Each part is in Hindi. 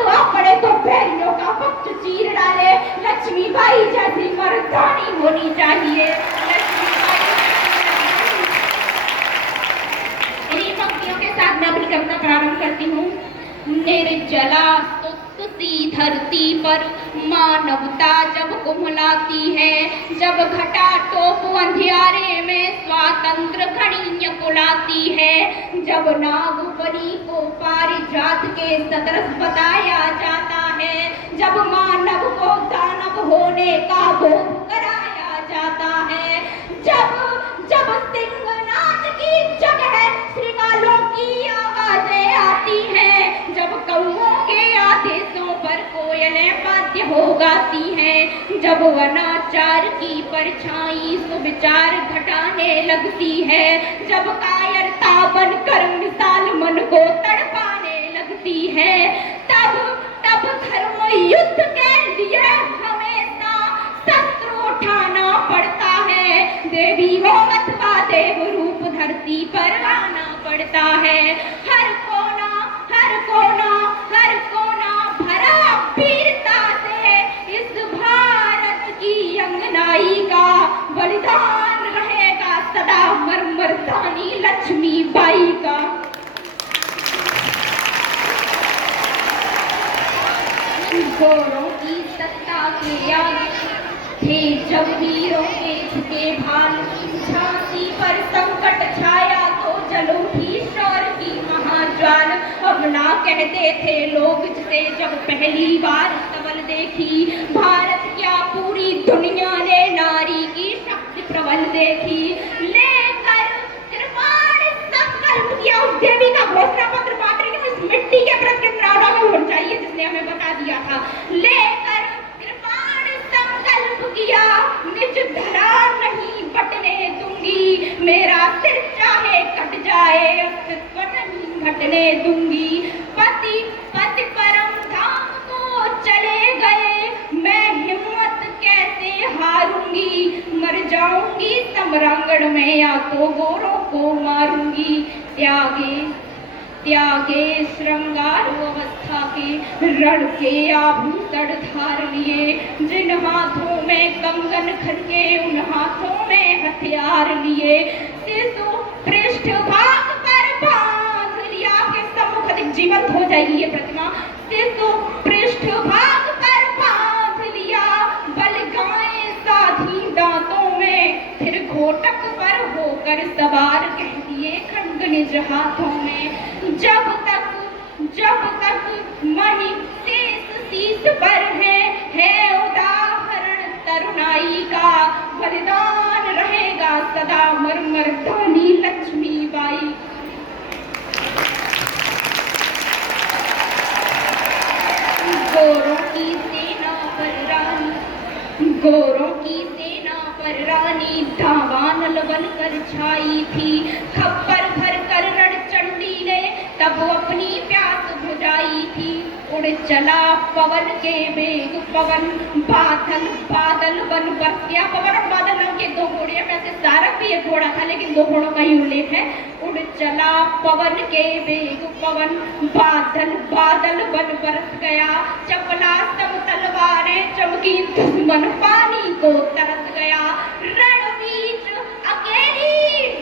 वक्त आ पड़े तो बैरियों का वक्त चीर डाले। लक्ष्मीबाई जैसी मर्दानी होनी चाहिए। इन्हीं पंक्तियों के साथ मैं अपनी कविता प्रारंभ करती हूँ। निर्जला सी धरती पर मानवता जब कुम्हलाती है, जब घटा टोप अंधियारे में स्वातंत्र घड़ी कुलाती है, जब नागपरी को पारिजात के सदृश बताया जाता है, जब मानव को दानव होने का बोध कराया जाता है, जब जब सिंहनाद की जगह श्रृंगालों की आवाजें आती हैं, जब कौओं के आदेशों पर कोयलें वाद्य हो गाती हैं, जब अनाचार की परछाई सुविचार घटाने लगती है, जब कायरता बनकर मिसाल मन को तड़पाने लगती है, तब तब धर्म युद्ध के लिए हमेशा शस्त्र उठाना पड़ता है। देवी हो अथवा देव रूप धरती पर आना पड़ता है। हर कोना हर कोना हर कोना भरा वीरता से इस भारत की अंगनाई का बलिदान रहेगा सदा मर्मरदानी लक्ष्मीबाई का। घोड़ों की सत्ता के आगे थे जब वीरों के झुके भाल, झांसी पर संकट छाया तो जल उठी शौर्य की महाज्वाल। अब ना कहते थे लोग जिसे जब पहली बार सबल देखी, भारत क्या पूरी दुनिया ने नारी की शक्ति प्रबल देखी। लेकर कृपाण संकल्प किया उस देवी का घोषणा पत्र पात्र इस मिट्टी के प्रति होना चाहिए जिसने हमें बता दिया था। लेकर कृपाण संकल्प किया निज धरा नहीं बटने दूंगी, मेरा सिर चाहे कट जाए अस्तित्व नहीं घटने दूंगी। पति पति परम धाम को चले गए, मैं हिम्मत कैसे हारूंगी, मर जाऊंगी समरांगण में या तो गोरों को मारूंगी। त्यागे श्रृंगार अवस्था के रण के आभूषण धार लिए, जिन हाथों में कंगन खनके उन हाथों में हथियार लिए, शिशु पृष्ठभाग पर बांध लिया के सम्मुख अधिक जीवंत हो जाएगी ये प्रतिमा। शिशु पृष्ठभाग पर बांध लिया, बल गाय साधी दांतों में, फिर घोटक पर होकर सवार कह दिए खड्ग निज हाथों में। जब तक मणि शेष शीश पर है उदाहरण तरुणाई का, बलिदान रहेगा सदा मर्मरदानी लक्ष्मीबाई। गोरों की सेना पर रानी धावानल बनकर छाई थी, खप्पर भर कर रण चंडी ने तब अपनी प्यास बुझाई थी। उड़ चला पवन के वेग पवन, बादल बादल बन बरसिया। पवन और बादल नाम के दो घोड़े में से सारक भी एक घोड़ा था लेकिन दो घोड़ों का ही उल्लेख है। उड़ चला पवन के वेग पवन, बादल बादल बन बरस गया, चपला सब तलवारें चमकी, दुश्मन पानी को तरस गया। रणबीच अकेली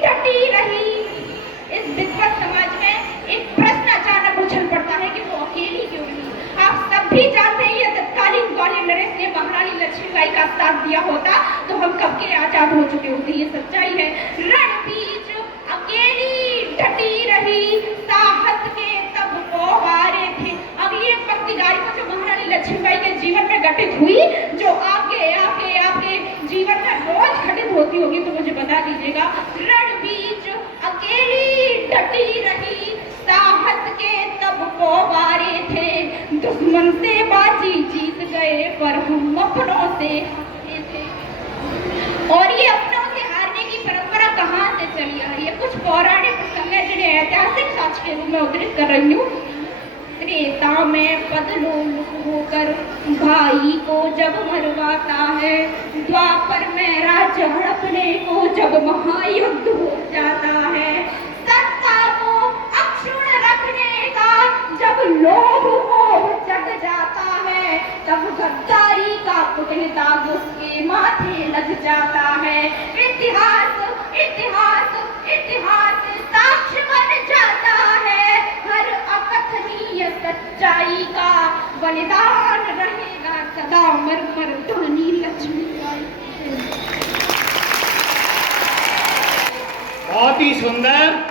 डटी रही। इस विद्वत समाज में एक प्रश्न अचानक उछल पड़ता है कि वो अकेली क्यों रही। आप सब भी जानते हैं ये तत्कालीन ग्वालियर नरेश ने महारानी लक्ष्मीबाई का साथ दिया होता तो हम कब के आजाद हो चुके होते, ये सच्चाई है। रणबीच अकेली डटी रही, साहस के तब पोहारे थे। अब ये पंक्ति गाई जो महारानी लक्ष्मीबाई के जीवन में घटित हुई, जो आपके जीवन में रोज घटित होती होगी तो मुझे बता दीजिएगा। रणबीच अकेली डटी रही, साहस के तब पोहारे थे, दुश्मन से बाजी जीत गए पर हम अपनों से हारे थे। और ये अपनों से हारने की परंपरा कहाँ से चली आ रही है? कुछ पौराणिक प्रसंग है जिन्हें ऐतिहासिक साक्ष्य के रूप में उद्धृत कर रही हूँ। त्रेता में पदलोलुप होकर भाई को जब मरवाता है, द्वापर में राज हड़पने को जब महायुद्ध हो जाता है, सत्ता को अक्षुण्ण रखने का जब लोभ हो जग सदा अमर मर्दानी लक्ष्मी बहुत ही सुंदर।